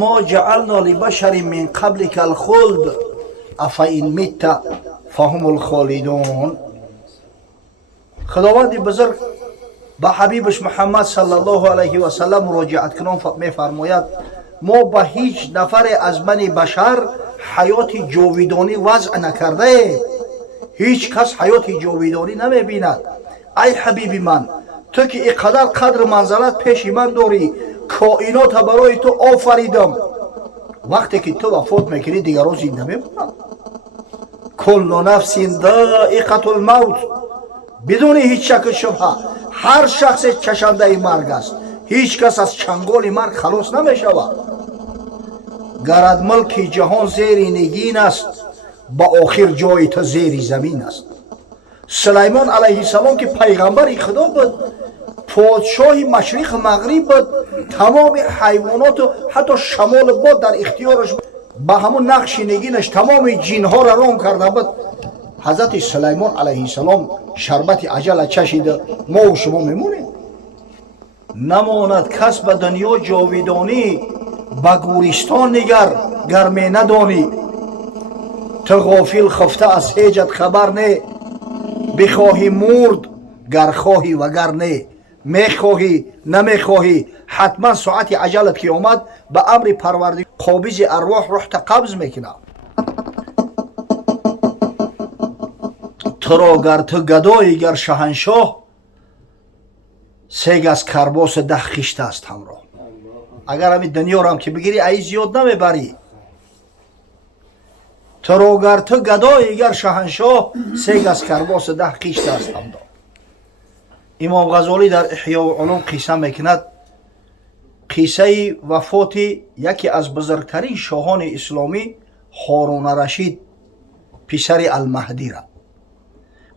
ما جعلنا لبشر من قبلك الخلد افئن مت فهم الخالدون. خداوند بزرگ با حبیبش محمد صلی الله علیه و سلم مراجعت کنان میفرماید ما به هیچ نفر از بنی بشر حیات جاودانی وضع نکرده ایم. هیچ کس حیات جاودانی نمیبیند. ای حبیبی من، تو که اینقدر قدر منزلت پیش من داری، کائنات برای تو آفریدم، وقتی که تو وفات میکنی دیگران زنده میمونند. کل نفس ذائقة الموت، بدون هیچ شک و شبهه هر شخص چشنده مرگ است. هیچ کس از چنگال مرگ خلاص نمیشود. گرد ملک جهان زیر نگین است، با آخر جای تو زیر زمین است. سلیمان علیه السلام که پیغمبر خدا بود، پادشاه مشرق مغرب بود، تمام حیوانات و حتی شمال باد در اختیارش بود، با همون نقش نگینش تمام جنها را رام کرده بود. حضرت سلیمان علیه السلام شربت عجل چشیده، ما و شما میمونیم. نماند کس به دنیا جاودانی، به گورستان نگر گرمی ندانی. تو غافل خفته از هیچت خبر نه، بخواهی مرد گر خواهی و گر نه، میخواهی نمیخواهی حتما ساعت عجلت که آمد به امر پروردگار قابض ارواح روح تا قبض میکنه. تو را گر تو گدایی گر شهنشاه، سه گز کرباس 10 خشت است همراه. اگر همین دنیا را هم که بگیری ای زیاد نمیبری. تو را گر تو گدایی گر شهنشاه، 3 گز کرباس 10 خشت است همراه. امام غزالی در احیاء علوم قصه میکند، قصه وفات یکی از بزرگترین شاهان اسلامی هارون رشید پسر المهدی را.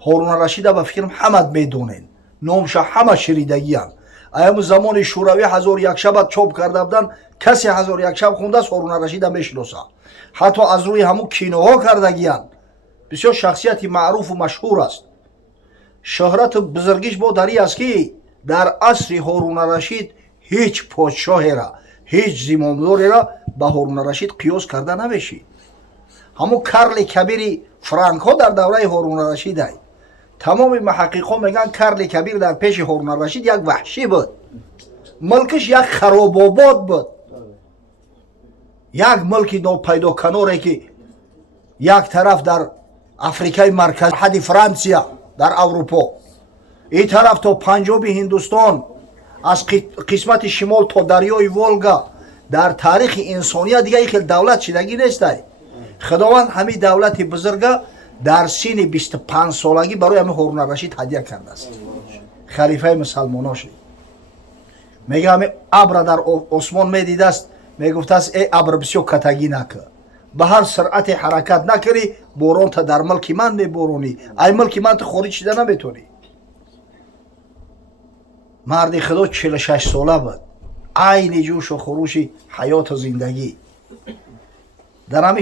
هارون رشید به فکرم همه میدونین، نامش همه شنیدگیان. ایام زمان شوروی 1001 شب چاپ کرده بودن، کسی 1001 شب خونده است هارون رشید میشناسه. حتی از روی همون کینوها کردگیان. بسیار شخصیت معروف و مشهور است. شهرت بزرگیش با دری است که در عصر هارون رشید هیچ پادشاهی را، هیچ زمامداری را به هارون رشید قیاس کرده نمیشی. همون کرل کبیر فرانک ها در دوره هارون رشید های. تمام محققان میگن کرل کبیر در پیش هارون رشید یک وحشی بود. ملکش یک خراب آباد بود، یک ملک ناپیدا کناره که یک طرف در افریقای مرکز حد فرانسیا در اروپا، این طرف تا پنجاب هندوستان، از قسمت شمال تا دریای والگا. در تاریخ انسانیت دیگه این خیلی دولت شدگی نیست. خداوند همین دولت بزرگه در سن 25 سالگی برای همین هارون رشید هدیه کرده است. خلیفه مسلمان شد. میگه همین ابر در آسمان میدیده است، میگفته است ای ابر بسیار کتگی نکن، به هر سرعت حرکت نکری باران تا در ملک من میبارونی، ای ملک من تو خارج شده نمیتونی. مرد خدا 46 ساله بود، عین جوش و خروش حیات و زندگی. در همین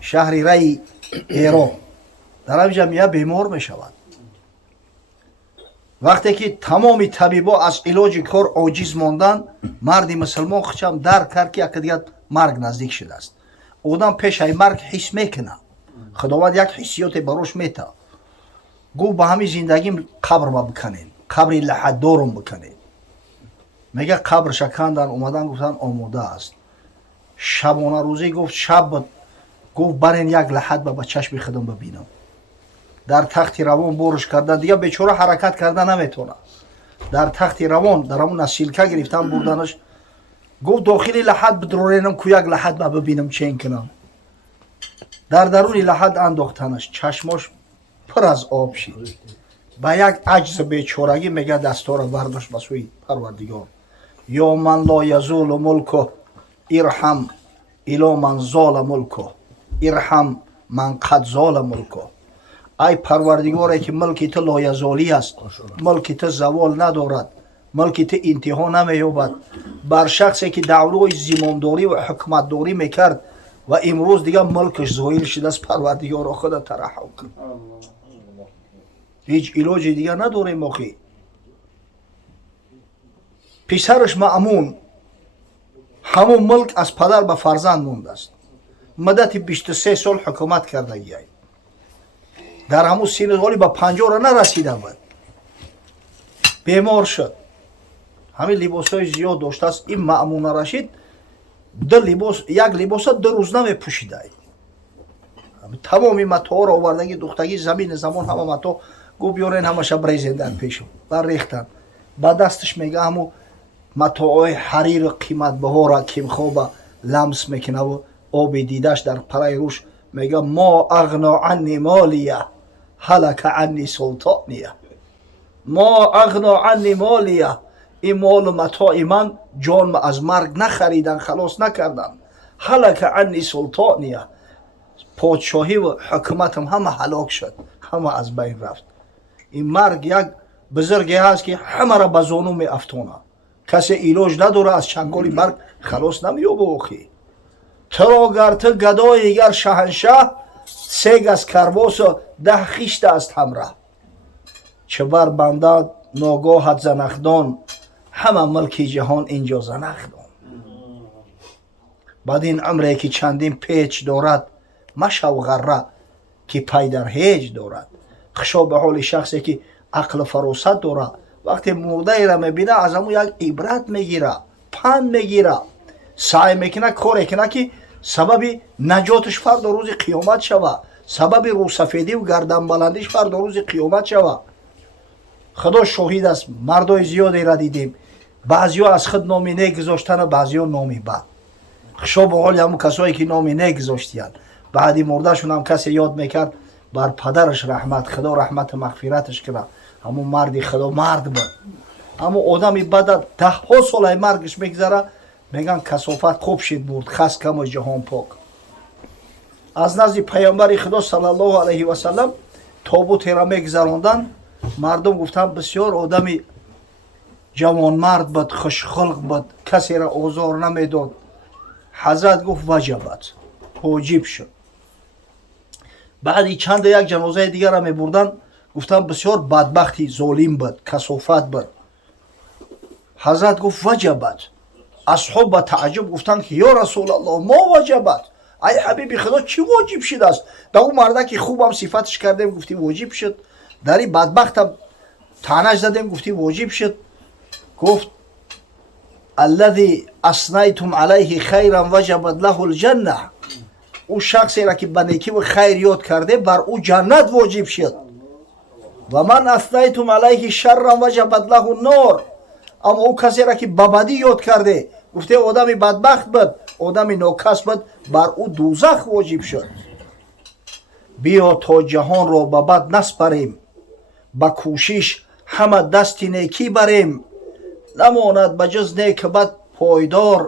شهر ری ایران در همین جمعیه بیمار می شود. وقتی که تمام طبیبا از علاج کار عاجز ماندن، مرد مسلمان خودشم درک کرد که یک دیگه مرگ نزدیک شده است. آدم پیش ای مرگ حس میکنه، خداوند یک حسیات براش میته. گفت به همین زندگیم قبر ما بکنین، قبر لحد دارم بکنین. میگه قبر شکندن اومدن گفتن آماده است. شبانه روزی گفت شب بود، گفت برین یک لحد با چشم خودم ببینم. در تخت روان برش کردن، دیگه بیچاره حرکت کردن نمیتونه. در تخت روان در همون نسیلکه گرفتن بردنش. گفت داخل لحد بدرورینم که یک لحد ما ببینم چه کنم. در درون لحد انداختنش، چشماش پر از آب شد. با یک عجز بیچارگی میگه دستا را برداشت به سوی پروردگار. یا من لا یزول ملکه ارحم الی من زال ملکه، ارحم من قد زال ملکه. ای پروردگاری که ملک تو لایزالی است، ملک تو زوال ندارد، ملک تو انتها نمییابد. بر شخصی که دعوای زمامداری و حکمتداری میکرد و امروز دیگه ملکش زویل شده است، پروردگار خودت ترحم کن. هیچ علاج دیگه نداره. موقعی پسرش مأمون ҳамун мулк аз падар ба фарзанд мондааст. муддати 23 сол ҳукумат кардагиай. дар ҳамун синни ҳоли ба 50 нарасида буд. бемор шуд. ҳамин либосҳои зиёд доштааст. ин Маъмуна Рашид як либоса 2 рӯз намепӯшидай. тамоми матоъро овардаги духтаги замини замон ҳама матоъ гӯ биёрен ҳамаша брезендан пешо баррехтан. ба дасташ мега ҳамун матоъҳои ҳариру қиматбаҳора кимхоба ламс мекунаву оби дидаш дар параи рӯш мега мо агно анни молия ҳалака анни султония. мо агно анни молия. ин молу матоъи ман ҷонма аз марг нахаридан, халос накардан. ҳалака анни султония. подшоҳиву ҳукуматам ҳама ҳалок шуд, ҳама аз байн рафт. ин марг як бузурге ҳаст ки ҳамаро ба зону меафтона. касе илоҷ надора, аз чанголи марг халос намеёбу. охӣ туро гар ту гадои гар шаҳаншаҳ, 3 газ карбосу 10 хишт аст ҳамраҳ. чубар банда ногоҳат занахдон, ҳама мулки ҷаҳон инҷо занахдон. баъд ин умре ки чандин печ дорад, машав ғарра ки пай дар ҳеҷ дорад. хушо ба ҳоли шахсе ки ақлу фаросат дорад. вақте мурдаеро мебина, аз ҳамун як ибрат мегира, панд мегира, саъй мекуна коре куна ки сабаби наҷоташ фардо рӯзи қиёмат шава, сабаби рӯсафедиву гарданбаландиш фардо рӯзи қиёмат шава. худо шоҳид аст. мардои зиёдеро дидем, баъзиҳо аз худ номи нек гузоштану баъзиҳо номи бад. хушо ба ҳоли ҳамун касое ки номи нек гузоштиянд, баъди мурдашон ҳам касе ёд мекард, бар падараш раҳмат, худо раҳмату мағфираташ кунад. ҳамун марди худо мард буд. ҳамун одами бада 10 солаи маргаш мегзара, меган касофат қубшид бурд, хас камои ҷаҳон пок. аз назди пайғамбари худо саллаллоҳу алайҳи васалам тобутеро мегзаронданд. мардум гуфтанд бисёр одами ҷавонмард буд, хушхулқ буд, касеро озор намедод. ҳазрат гуфт ваҷабат, ҳоҷиб шуд. баъди чанда як ҷанозаи дигарро мебурданд, гуфтанд бисёр бадбахти золим буд, касофат буд. ҳазрат гуфт ваҷабат. асҳоб ба тааҷҷуб гуфтанд ки ё расулаллоҳ, мо ваҷабат. ай ҳабиби худо, чӣ воҷиб шудааст? дар он мардаки хубам сифаташ кардем, гуфтӣ воҷиб шуд. дар ин бадбахтам таънаш задем, гуфтӣ воҷиб шуд. гуфт аллази аснайтум алайҳи хайран ваҷабат лаҳу лҷанна. ӯ шахсеро ки ба некиву хайр ёд карде, бар ӯ ҷаннат воҷиб шуд. ва ман аснайтум алайҳи шарран ваҷабат лаҳу нор. аммо ӯ касеро ки ба бадӣ ёд карде, гуфте одами бадбахт буд, одами нокас буд, бар ӯ дӯзах воҷиб шуд. биё то ҷаҳонро ба бад наспарем, ба кӯшиш ҳама дасти некӣ барем. намонад ба ҷуз неку бад пойдор,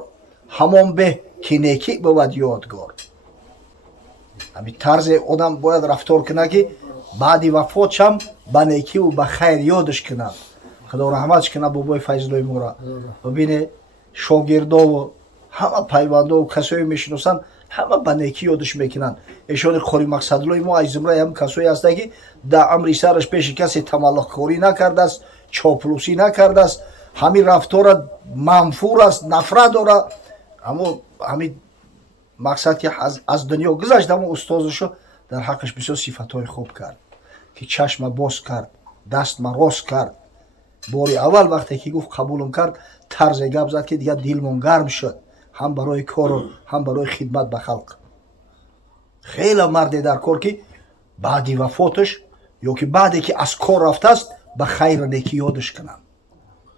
ҳамон беҳ ки некӣ буд ёдгор. ҳамин тарзе одам бояд рафтор кунад ки баъди вафотшам ба некиву ба хайр ёдаш кунад. худо раҳматш кунад бобои файзлои мора. бибине шогирдову ҳама пайвандову касое мешиносанд, ҳама ба некӣ ёдаш мекунанд. эшони қори мақсадуллои мо аз зумраи ҳам касое ҳастанд ки дар умри сараш пеши касе тамаллуқкорӣ накардааст, чоплусӣ накардааст, ҳамин рафтора манфур аст, нафрат дора. аммо ҳамин мақсад ки аз дунё гузашт, аммо устозашо дар ҳаққаш бисёр сифатҳои хуб кард, ки чашма боз кард, дастма рост кард. бори аввал вақте ки гуфт қабулам кард, тарзе гап зад ки дигар дилмон гарм шуд, ҳам барои кору ҳам барои хидмат ба халқ. хеле марде дар кор ки баъди вафоташ ё ки баъде ки аз кор рафтааст, ба хайру некӣ ёдаш кунанд.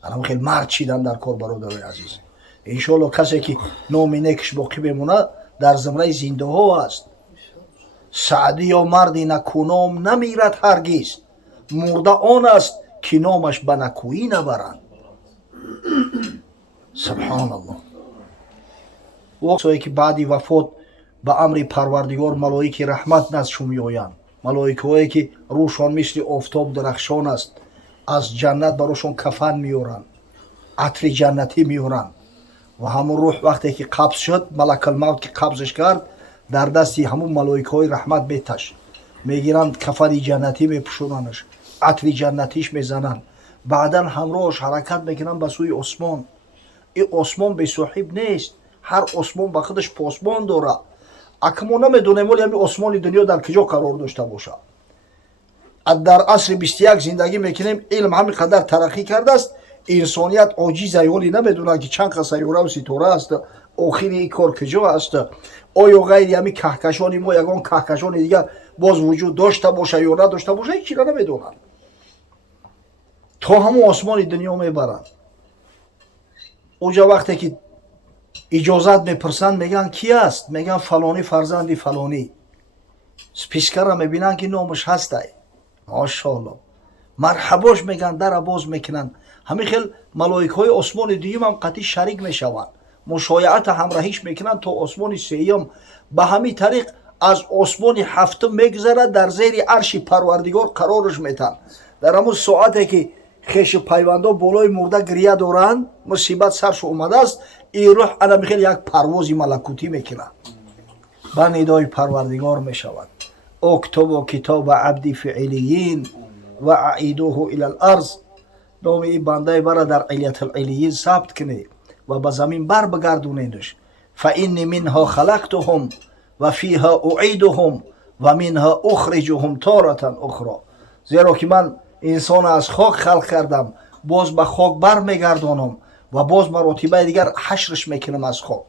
анам хеле мард чидан дар кор, бародарои азиз. иншоалло касе ки номи некаш боқӣ мемонад, дар зумраи зиндаҳо аст. саъдӣ ё марди накуном намирад ҳаргиз, мурда он аст ки номаш ба накӯӣ набаранд. субҳоналлоҳ. вақте ки баъди вафот ба амри парвардигор малоики раҳмат наздшон меоянд, малоикаҳое ки рӯшон мисли офтоб дурахшон аст, аз ҷаннат барошон кафан меоранд, атри ҷаннатӣ меоранд. ва ҳамун рӯҳ вақте ки қабз шуд, малакулмавт ки қабзаш кард, дар дасти ҳамун малоикаҳои раҳмат меташ, мегиранд кафани ҷаннатӣ мепӯшонанаш, атри ҷаннатиш мезананд. баъдан ҳамроҳаш ҳаракат мекунанд ба сӯи осмон. ин осмон бесоҳиб нест. هر آسمان با خودش پاسبان داره. اگه ما نمیدونیم ولی همین آسمان دنیا در کجا قرار داشته باشه. در عصر 21 زندگی میکنیم، علم همین قدر ترقی کرده است، انسانیت عاجز ولی نمیدونه که چند سیاره و ستاره است، آخر این کار کجا است. آیا غیر همین کهکشان ما یگان کهکشان دیگر باز وجود داشته باشه یا نداشته باشه، هیچی را نمیدونن. تا همون آسمان دنیا میبرن. اونجا وقتی که اجازت میپرسن میگن کی است؟ میگن فلانی فرزندی فلانی. سپیسکر را میبینن که نامش هسته. ماشاءالله. مرحباش میگن، در باز میکنن. همین خیل ملائکه های آسمان دویم هم قطعی شریک میشوند. مشایعت همراهیش میکنن تا آسمان سوم. به همین طریق از آسمان هفتم میگذره، در زیر عرش پروردگار قرارش میتن. در همون ساعتی که خیش پیوندا بالای مرده گریه دارند، مصیبت سرش اومده است، این روح انا میخواد یک پروازی ملکوتی میکنه، به ندای پروردگار میشود. اکتب کتاب عبدی فی علیین و اعیدوه الی الارض. نام این بنده برا در علیت العلیین ثبت کنه و به زمین بر بگردونیدش. فانی منها خلقتهم و فیها اعیدهم و منها اخرجهم تارة اخرى. زیرا که من انسان از خاک خلق کردم، باز به خاک بر میگردانم و باز مراتبه دیگر حشرش میکنم از خاک.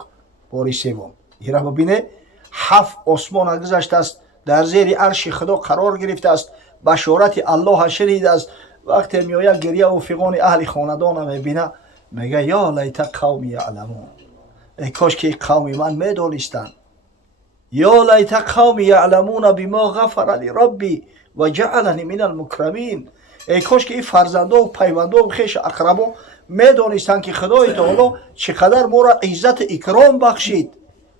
باری سوم. این را ببینه، 7 آسمان گذشته است، در زیر عرش خدا قرار گرفته است، بشارت الله شنیده است. وقتی میآید گریه و فیغان اهل خاندان میبینه، میگه یا لیت قومی یعلمون. ای کاش که قومی من میدانستند. یا لیت قومی یعلمون بما غفر لی ربی و جعلنی من المکرمین. ای کاش که این فرزندا و پیوندا و خیش اقربا میدانستند که خدای تعالی چقدر ما را عزت اکرام بخشید،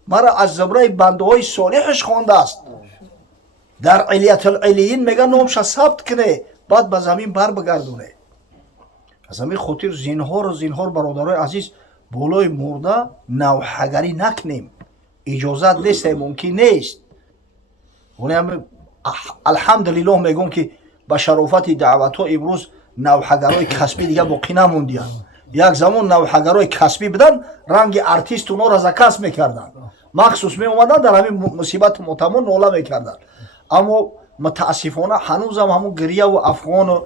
ما را از زمره بنده های صالحش خوانده است. در علیت العلیین میگه نامش ثبت کنه، بعد به زمین بر بگردونه. از همین خاطر زینهار برادرای عزیز، بالای مرده نوحگری نکنیم. اجازت نیست، ممکن نیست. الحمدلله میگم که با شرافت دعوت ها امروز نوحگرای کسبی دیگه باقی نموندیان. یک زمان نوحگرای کسبی بدن، رنگ ارتیست اونا را زکس میکردن، مخصوص می اومدن در همین مصیبت متمون ناله میکردن. اما متاسفانه هنوز هم همون گریه و افغان و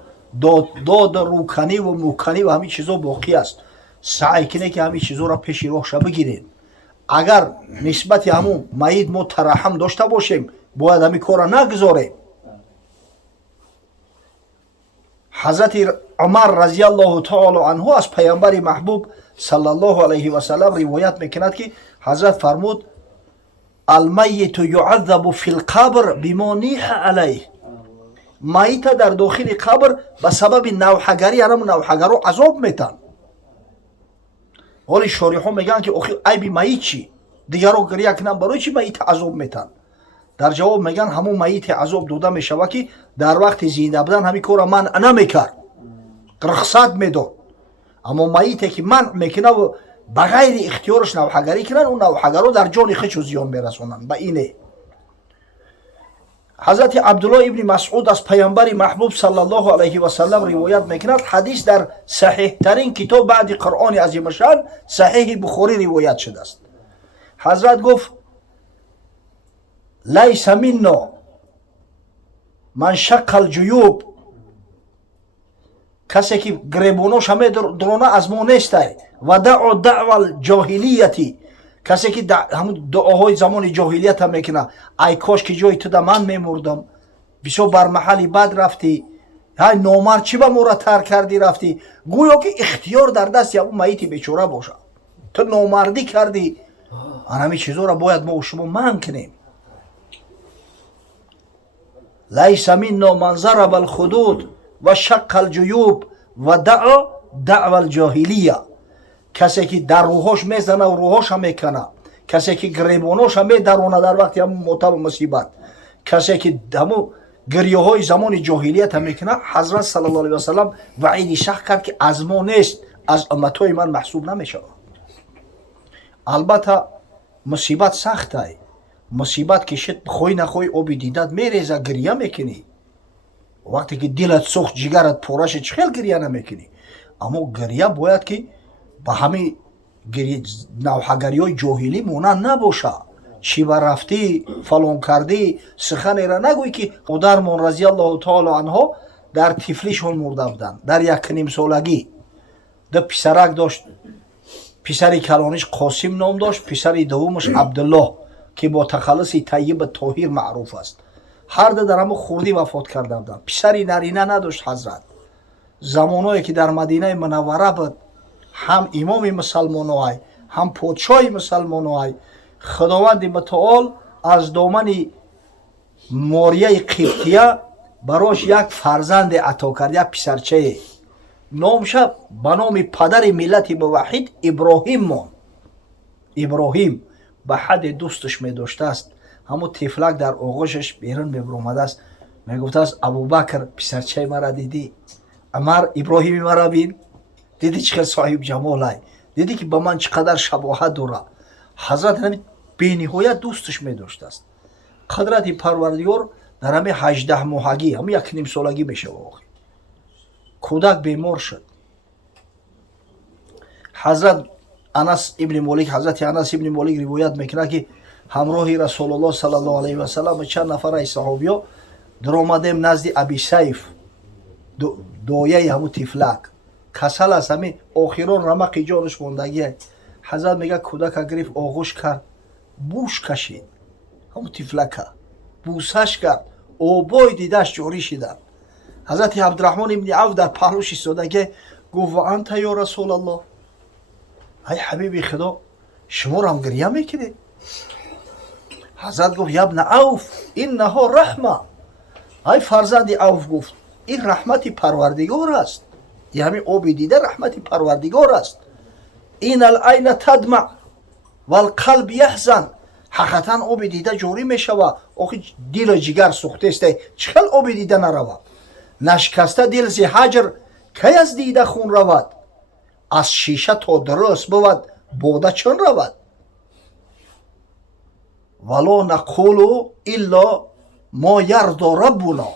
داد روکنی و موکنی و همین چیزا باقی است. سعی کنه که همین چیزا را پیش روش بگیرین. اگر نسبت همون میت ما ترحم داشته باشیم، باید همین کار را نگذاریم. حضرت عمر رضی الله تعالی عنه از پیامبر محبوب صلی الله علیه و سلم روایت میکند که حضرت فرمود المیت یعذب فی القبر بما نیح علیه. میت در داخل قبر به سبب نوحگری، همون نوحگرها عذاب میتن. ولی شارحا میگن که آخه عیب میت چی؟ دیگرها گریه کنن برای چی میت عذاب میتن؟ در جواب میگن همون میت عذاب داده میشوه که در وقت زنده بودن همین کار منع نمیکرد، رخصت میداد. اما میتی که منع میکنه و بغیر اختیارش نوحگری کنن، اون نوحگرها در جان خودشون زیان میرسونن. به اینه حضرت عبدالله ابن مسعود از پیامبر محبوب صلی الله علیه و سلم روایت میکند. حدیث در صحیح ترین کتاب بعد قرآن عظیم شان صحیح بخاری روایت شده است. حضرت گفت لیس منا من شق الجیوب. کسی که گریباناش همه درانه از ما نیسته. و دعو الجاهلیتی، کسی که همون دعاهای زمان جاهلیت هم میکنه، ای کاش که جای تو ده من میمردم، بسیار بر محلی بد رفتی، های نامرد چی به ما را ترک کردی رفتی. گویا که اختیار در دست یا اون میت بیچاره باشه، تو نامردی کردی. همین چیزا را باید ما و شما منع کنیم. لیس منا من ضرب الخدود و شق الجیوب و دعو الجاهلیه. کسی که در روحاش میزنه و روحاش هم میکنه، کسی که گریباناش هم میدرونه در وقتی هم موتا و مصیبت، کسی که همو گریه های زمان جاهلیت هم میکنه، حضرت صلی الله علیه و سلم وعیدی شخص کرد که از ما نیست، از امتهای من محسوب نمیشه. البته مصیبت سخته، مصیبت کشید بخوی نخوی آبی دیدت میریزه، گریه میکنی. وقتی که دلت سوخت جگرت پرش چخیل گریه نمیکنی. اما گریه باید که با همین навҳагариҳои ҷоҳилӣ монанд набоша. чӣ ба рафтӣ фалон кардӣ суханеро нагӯй ки модармон разиаллоҳу таоло анҳо дар тифлишон мурда буданд. Дар якнимсолагӣ ду писарак дошт. писари калониш қосим ном дошт, писари дуввумаш абдуллоҳ ки бо тахаллуси таййиб тоҳир маъруф аст. ҳар ду дар ҳамун хурдӣ вафот карда буданд. писари нарина надошт ҳазрат. замоное ки дар Мадинаи Мунаввара буд, ҳам имоми мусалмоноай, ҳам подшоҳи мусалмоноай, худованди мутаол аз домани Морияи Қибтия барош як фарзанде ато кард, як писарчае. номша ба номи падари миллати муваҳҳид Иброҳим монд. Иброҳим ба ҳадде дӯсташ медоштааст. ҳамун тифлак дар оғӯшаш берун мебиромадааст, мегуфтааст Абубакр писарчаи мара дидӣ? Амар Иброҳими мара бин, дидӣ чӣ хел соҳиб ҷамолай, дидӣ ки ба ман чӣ қадар шабоҳат дора. ҳазрат ҳамин бениҳоят дӯсташ медоштааст. қадрати Парвардигор дар ҳамин 18 моҳагӣ, ҳамин як нимсолагӣ мешава охир кӯдак бемор шуд. ҳазрат Анас ибни Молик, ҳазрати Анас ибни Молик ривоят мекунад ки ҳамроҳи Расулуллоҳ саллаллоҳу алайҳи ва саллам чанд нафараи саҳобиё дуромадем назди Аби Сайф, дояи ҳамун тифлак. касал аст, ҳамин охирон рамақи ҷонаш мондагиай. ҳазрат мегӯяд кӯдака гирифт, оғӯш кард, бӯш кашид, ҳамун тифлака бӯсаш кард, обои дидааш ҷорӣ шиданд. ҳазрати Абдураҳмон ибни Авф дар паҳлӯш истодаги гуфт: ва анта ё Расулаллоҳ, ай ҳабиби худо, шуморам гирья мекунед? ҳазрат гуфт: ябна Авф, иннаҳо раҳма. ай фарзанди Авф, гуфт, ин раҳмати Парвардигор аст. ин ҳамин оби дида раҳмати Парвардигор аст. инал айна тадма вал қалб яҳзан. ҳақиқатан оби дида ҷорӣ мешава. охи дилу ҷигар сӯхтесте, чӣ хел оби дида наравад? нашкаста дил зи ҳаҷр кай аз дида хун равад? аз шиша то дуруст бувад, бода чун равад? вало нақулу илло мо ярдо раббуно.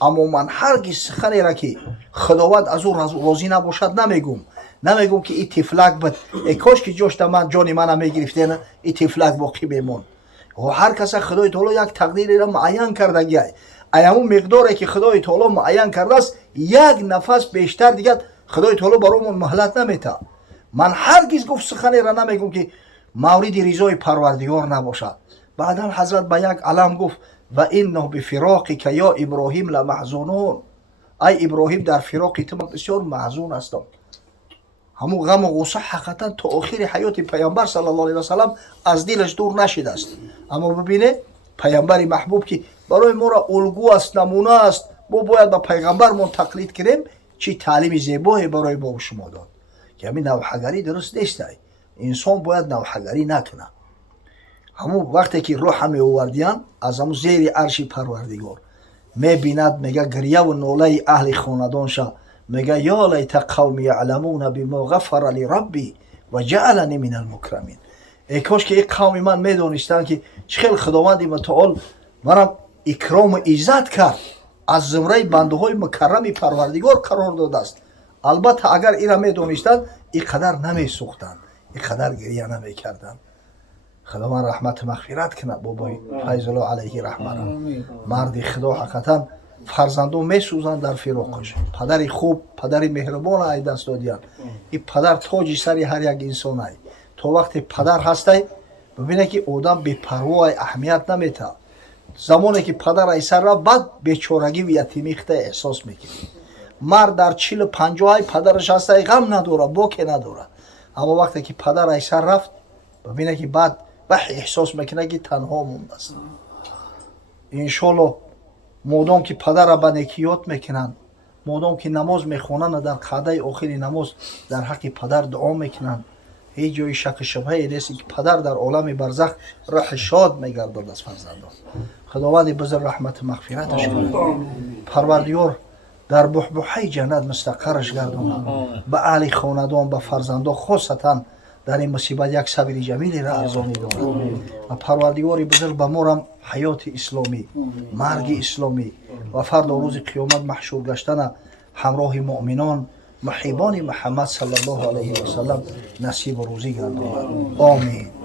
аммо ман ҳаргиз суханеро ки худованд аз ӯ розӣ набошад намегум ки и тифлак буд, кош ки ҷошта ман ҷони мана мегирифтена, и тифлак боқӣ мемонд. ҳар каса худои таоло як тақдиреро муайян кардагиай. ҳамун миқдоре ки худои таоло муайян кардааст, як нафас бештар дигар худои таоло баромон муҳлат намета. ман ҳаргиз гуфт суханеро намегум ки мавриди ризои Парвардигор набошад. баъдан ҳазрат ба як алам гуфт: ва инно бифироқика ё Иброҳим ламаҳзунун. ай Иброҳим, дар фироқи ту ман бисёр маҳзун ҳастам. ҳамун ғаму ғусса ҳақиқатан то охири ҳаёти паямбар саллаллоҳу алайҳи ва саллам аз дилаш дур нашидааст. аммо бибине паямбари маҳбуб ки барои моро улгӯ аст, намуна аст, мо бояд ба пайғамбармон тақлид кунем, чӣ таълими зебое барои мо шумо дод. ки ҳамин навҳагарӣ дуруст нестай. инсон бояд навҳагарӣ накуна. ҳамун вақте ки рӯҳа меовардиянд аз ҳамун зери арши Парвардигор мебинад, мега гирьяву нолаи аҳли хонадонша, мега ё лайта қавми яъламуна бимо ғафара ли рабби ва ҷаъалани минал мукрамин. кош ки ин қавми ман медонистанд ки чӣ хел худованди мутаол манам икрому иззат кард, аз зумраи бандуҳои мукаррами Парвардигор қарор додааст. албатта агар инро медонистанд, ин қадар намесӯхтанд, ин қадар гирья намекарданд. худованд раҳмату мағфират кунад бобои Файзулло алайҳи раҳмара. марди худо ҳақиқатан фарзандон месӯзанд дар фироқаш. падари хуб, падари меҳрубон ай даст додиянд. ин падар тоҷи сари ҳар як инсонай. то вақте падар ҳастай, бибине ки одам бепарвоай, аҳамият намета. замоне ки падар ай сар рафт, баъд бечорагиву ятимихта эҳсос мекунӣ. мард дар 40-50 ай падараш ҳастай, ғам надора, боке надора. аммо вақте ки падар ай сар рафт, бибине ки баъд эҳсос мекунад ки танҳо мондааст. иншоаллоҳ модом ки падара ба некиёт мекунанд, модом ки намоз мехонанд, дар қаъдаи охири намоз дар ҳаққи падар дуо мекунанд, ҳеҷ ҷои шаку шубҳае нест ки падар дар олами барзах рӯҳи шод мегардад аз фарзандон. худованди бузург раҳмату мағфираташ кунад. Парвардигор дар буҳбуҳаи ҷаннат мустақарраш гардонад. ба аҳли хонадон, ба фарзандон хосатан дар ин мусибат як сабри ҷамилеро арзонӣ дорад. ва Парвардигори бузург ба морам ҳаёти исломӣ, марги исломӣ ва фардо рӯзи қиёмат маҳшур гаштана ҳамроҳи муъминон محبان محمد صلی الله علیه و سلم نصیب روزی گرداند. آمین.